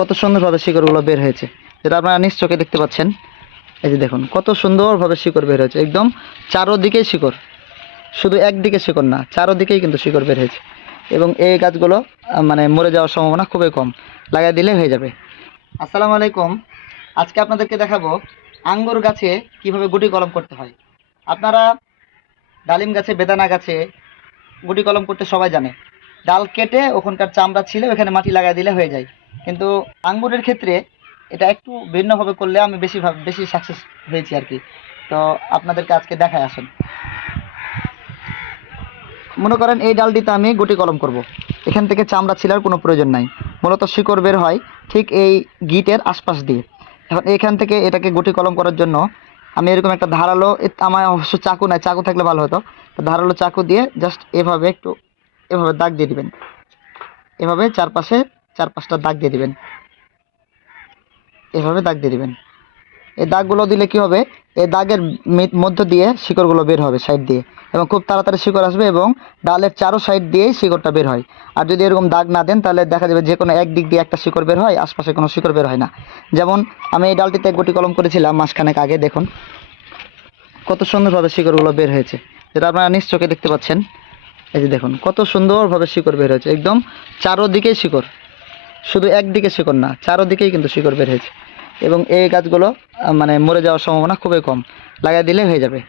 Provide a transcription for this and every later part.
কত সুন্দরভাবে শিকড়গুলো বের হয়েছে। যেটা আপনারা নিজ চোখে দেখতে পাচ্ছেন। এই যে দেখুন, কত সুন্দরভাবে শিকড় বের হয়েছে। একদম চারোদিকেই শিকড়। শুধু একদিকে শিকড় না, চারোদিকেই কিন্তু শিকড় বের হয়েছে। এবং এই গাছগুলো মানে মরে যাওয়ার সম্ভাবনা খুবই কম। লাগাই দিলে হয়ে যাবে। আসসালামু আলাইকুম। আজকে আপনাদেরকে দেখাবো আঙ্গুর গাছে কীভাবে গুটি কলম করতে হয়। আপনারা ডালিম গাছে, বেদানা গাছে গুটি কলম করতে সবাই জানে। ডাল কেটে ওখানকার চামড়া ছিলে ওখানে মাটি লাগাই দিলে হয়ে যায়। কিন্তু আঙ্গুরের ক্ষেত্রে এটা একটু ভিন্নভাবে করলে আমি বেশি বেশি সাকসেস হয়েছি আর কি। তো আপনাদেরকে আজকে দেখায় আসেন। মনে করেন এই ডালটিতে আমি গুটি কলম করব। এখান থেকে চামড়া ছিলার কোনো প্রয়োজন নাই। মূলত শিকড় বের হয় ঠিক এই গিটের আশপাশ দিয়ে। এখন এখান থেকে এটাকে গুটি কলম করার জন্য আমি এরকম একটা ধারালো আমার অবশ্য চাকু নাই, চাকু থাকলে ভালো হতো। ধারালো চাকু দিয়ে জাস্ট এভাবে একটু, এভাবে দাগ দিয়ে দিবেন। এভাবে চারপাশে চার পাঁচটা দাগ দিয়ে দিবেন। এভাবে দাগ দিয়ে দিবেন। এই দাগগুলো দিলে কি হবে? এই দাগের মধ্য দিয়ে শিকড়গুলো বের হবে সাইড দিয়ে এবং খুব তাড়াতাড়ি শিকড় আসবে এবং ডালের চারো সাইড দিয়েই শিকড়টা বের হয়। আর যদি এরকম দাগ না দেন, তাহলে দেখা যাবে যে কোনো একদিক দিয়ে একটা শিকড় বের হয়, আশপাশে কোনো শিকড় বের হয় না। যেমন আমি এই ডালটিতে গুটি কলম করেছিলাম মাসখানেক আগে, দেখুন। কত সুন্দরভাবে শিকড়গুলো বের হয়েছে। যেটা আপনারা চোখে দেখতে পাচ্ছেন। এই যে দেখুন, কত সুন্দরভাবে শিকড় বের হয়েছে। একদম চারোদিকেই শিকড়। শুধু একদিকে শিকড় না, চারোদিকেই কিন্তু শিকড় বের হয়েছে। এবং এই গাছগুলো মানে মরে যাওয়ার সম্ভাবনা খুবই কম। লাগাই দিলে হয়ে যাবে।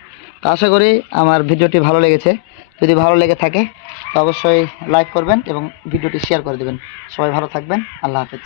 তো আশা করি আমার ভিডিওটি ভালো লেগেছে। যদি ভালো লেগে থাকে অবশ্যই লাইক করবেন এবং ভিডিওটি শেয়ার করে দেবেন। সবাই ভালো থাকবেন। আল্লাহ হাফেজ।